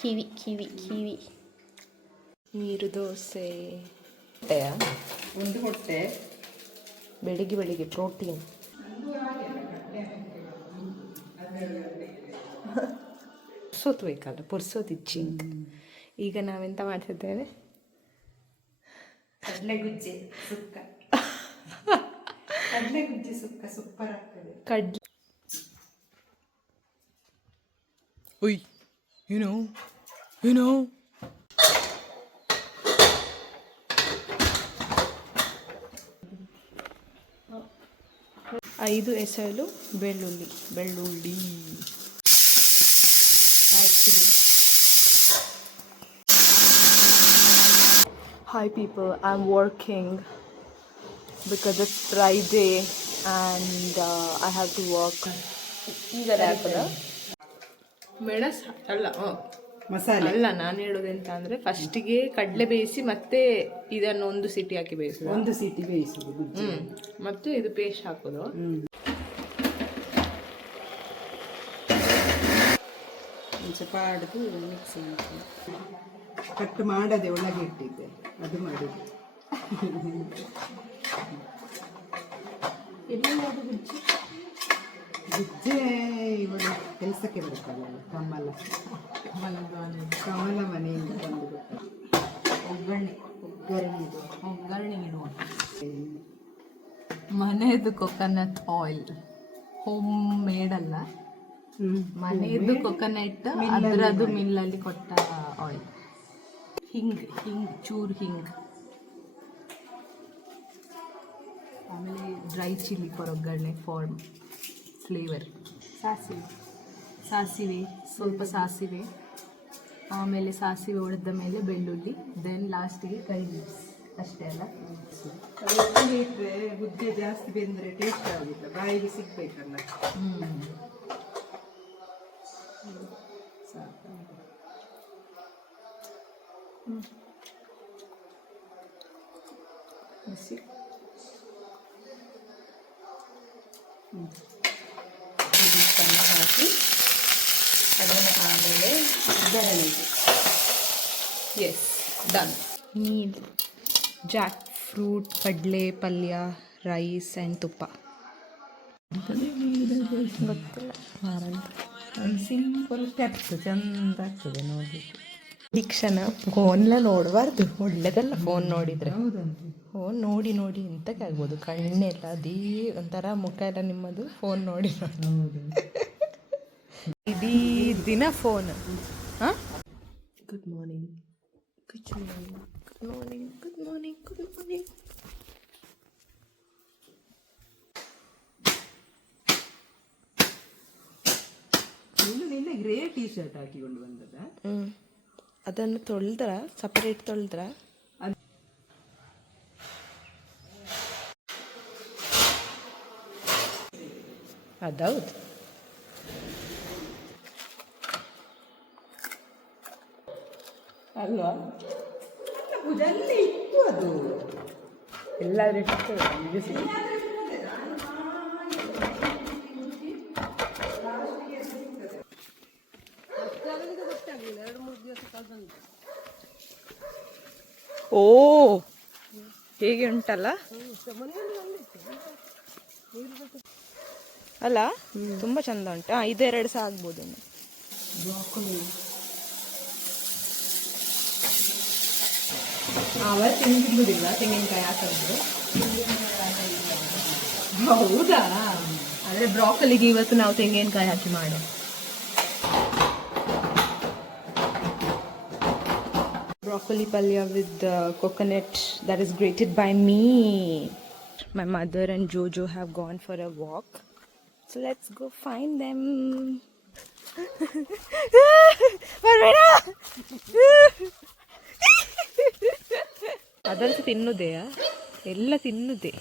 ಕಿವಿ ಕಿವಿ ಕಿವಿ. ನೀರು ದೋಸೆ. ಒಂದು ಹೊಟ್ಟೆ ಬೆಳಿಗ್ಗೆ ಬೆಳಿಗ್ಗೆ ಪ್ರೋಟೀನ್. ಪುರ್ಸೋತ್ಬೇಕಲ್ಲ, ಪುರ್ಸೋತಿಚ್ಚಿ. ಈಗ ನಾವೆಂತ ಮಾಡ್ತಿದ್ದೇವೆ? ಕಡಲೆಗುಜ್ಜೆ ಸುಕ್ಕ. ಕಡಲೆಗುಜ್ಜೆ ಸುಕ್ಕ ಸೂಪರ್ ಆಗ್ತದೆ. Oi, you know. 5 ಎಸಳು ಬೆಳ್ಳುಳ್ಳಿ. Hi people, I'm working because it's Friday and I have to work. ಈಗ ಮೆಣಸು ಅಲ್ಲ, ಮಸಾಲೆ ಅಲ್ಲ, ನಾನು ಹೇಳೋದೆಂತ ಅಂದರೆ ಫಸ್ಟಿಗೆ ಕಡಲೆ ಬೇಯಿಸಿ ಮತ್ತೆ ಇದನ್ನು ಒಂದು ಸೀಟಿ ಹಾಕಿ ಬೇಯಿಸೋದು. ಒಂದು ಸೀಟಿ ಬೇಯಿಸೋದು. ಮತ್ತು ಇದು ಪೇಸ್ಟ್ ಹಾಕೋದು. ಸ್ವಲ್ಪ ಆಡ್ದು ಮಿಕ್ಸಿ ಕಟ್ ಮಾಡದೆ ಒಳಗೆ ಇಟ್ಟಿದ್ದೆ, ಅದು ಮಾಡಿದ್ದೆ. ಗುಜ್ಜೆ ಇವಳು ಕೆಲಸಕ್ಕೆ ಬರುತ್ತಲ್ಲ, ಕಮಲ ಮನೆಯಿಂದ ತಂದು ಒಗ್ಗರಣೆ ಇಡುವ ಮನೆಯದು ಕೊಕೊನಟ್ ಆಯಿಲ್. ಹೋಮ್ ಮೇಡ್ ಅಲ್ಲ, ಮನೆಯದು ಕೊಕೊನಟ್, ಅದರದ್ದು ಮಿಲ್ಲಲ್ಲಿ ಕೊಟ್ಟ ಆಯಿಲ್. ಹಿಂಗ್ ಚೂರು ಹಿಂಗ್, ಆಮೇಲೆ ಡ್ರೈ ಚಿಲ್ಲಿ ಒಗ್ಗರಣೆ ಫಾರ್ ಫ್ಲೇವರ್. ಸಾಸಿವೆ ಸ್ವಲ್ಪ ಸಾಸಿವೆ, ಆಮೇಲೆ ಸಾಸಿವೆ ಹೊಡೆದ ಮೇಲೆ ಬೆಳ್ಳುಳ್ಳಿ, ದೆನ್ ಲಾಸ್ಟಿಗೆ ಕರಿ ಲೀವ್ಸ್. ಅಷ್ಟೇ ಅಲ್ಲ? ಇಟ್ಟರೆ ಗುಜ್ಜೆ ಜಾಸ್ತಿ ಬೆಂದರೆ ಟೇಸ್ಟ್ ಆಗೋದಿಲ್ಲ, ಬಾಯಿಗೆ ಸಿಗ್ಬೇಕಲ್ಲ. ಬಿಸಿ. ಹಾಕಿ ಅದನ್ನು ಆಮೇಲೆ ಎಸ್ ಡನ್. ನೀರು, ಜಾಕ್ ಫ್ರೂಟ್, ಕಡಲೆ ಪಲ್ಯ, ರೈಸ್ ಆ್ಯಂಡ್ ತುಪ್ಪ. ಗೊತ್ತಿಲ್ಲ, ಸಿಂಪಲ್ ಸ್ಟೆಪ್ಸ್ ಚಂದ ಆಗ್ತದೆ ನೋಡಲಿಕ್ಕೆ. ದೀಕ್ಷಣ ಫೋನ್ಲ ನೋಡಬಾರ್ದು, ಒಳ್ಳೆದಲ್ಲ ಫೋನ್ ನೋಡಿದರೆ. ಫೋನ್ ನೋಡಿ ಎಂತಕ್ಕೆ ಆಗ್ಬೋದು, ಕಣ್ಣೆಲ್ಲ ಒಂಥರ ಮುಖ ಎಲ್ಲ ನಿಮ್ಮದು ಫೋನ್ ನೋಡಿ. ಇಡೀ ದಿನ ಫೋನ್. ಹಾಂ, ಗುಡ್ ಮಾರ್ನಿಂಗ್. ನಿನ್ನೆ ಗ್ರೇ ಟೀ ಶರ್ಟ್ ಹಾಕಿಕೊಂಡು ಬಂದದ. ಅದನ್ನು ತೊಳೆದ್ರ, ಸಪರೇಟ್ ತೊಳೆದ್ರ? ಅದೌದು. ಅಲ್ವಾ, ಭುಜಲ್ಲಿ ಇತ್ತು ಅದು, ಎಲ್ಲಾದ್ರೂ ಇರ್ತದೆ. ಓ, ಹೇಗೆ ಉಂಟಲ್ಲ ಅಲ್ಲ, ತುಂಬ ಚಂದ ಉಂಟು. ಇದೆರಡು ಸಹ ಆಗ್ಬೋದು. ಅವತ್ತಿನ ತಿನ್ನುವುದಿಲ್ಲ ತೆಂಗಿನಕಾಯಿ ಹಾಕಿದ್ರು. ಹೌದಾ? ಆದರೆ ಬ್ರಾಕೊಲಿಗೆ ಇವತ್ತು ನಾವು ತೆಂಗಿನಕಾಯಿ ಹಾಕಿ ಮಾಡ. Broccoli palya with coconut that is grated by me. My mother and Jojo have gone for a walk, so let's go find them. ಅದರ ತಿನ್ನುವುದೆಯಾ? ಎಲ್ಲ ತಿನ್ನುವುದೇ.